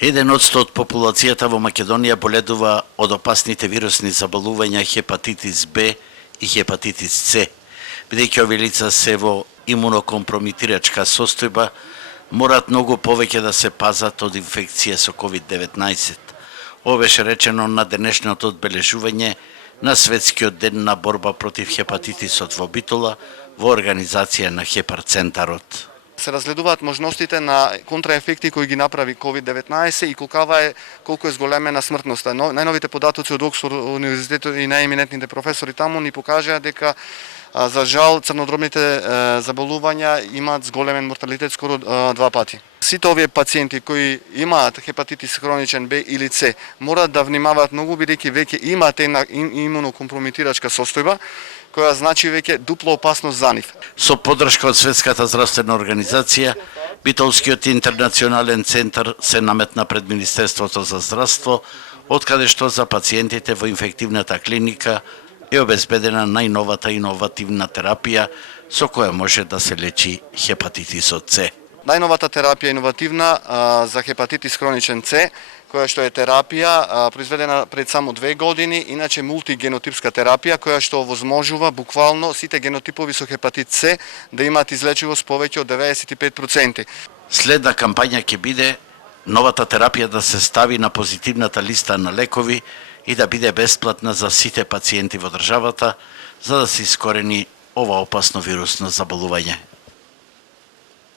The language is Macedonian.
1% од популацијата во Македонија боледува од опасните вирусни заболувања хепатитис Б и хепатитис С. Бидејќи овие лица се во имунокомпромитирачка состојба, мораат многу повеќе да се пазат од инфекција со COVID-19. Ова беше речено на денешното одбележување на Светскиот ден на борба против хепатитисот во Битола во организација на Хепар центарот. Се разгледуваат можностите на контраефекти кои ги направи COVID-19 и колку е зголемена смртноста. Најновите податоци од Оксфорд универзитетот и најеминентните професори таму ни покажаа дека за жал црнодробните заболувања имаат зголемен морталитет скоро 2 пати. Сите овие пациенти кои имаат хепатитис хроничен Б или С мораат да внимаваат многу бидејќи веќе имаат една имунокомпромитирачка состојба која значи веќе дупло опасност за нив. Со поддршка од Светската здравствена организација, Битолскиот интернационален центар се наметна пред Министерството за здравство, откаде што за пациентите во инфективната клиника е обезбедена најновата иновативна терапија со која може да се лечи хепатитисот С. Најновата терапија иновативна за хепатитис хроничен С, која што е терапија произведена пред само 2 години, иначе мултигенотипска терапија која што овозможува буквално сите генотипови со хепатит С да имаат излечивост повеќе од 95%. Следна кампања ќе биде новата терапија да се стави на позитивната листа на лекови и да биде бесплатна за сите пациенти во државата, за да се искорени ова опасно вирусно заболување.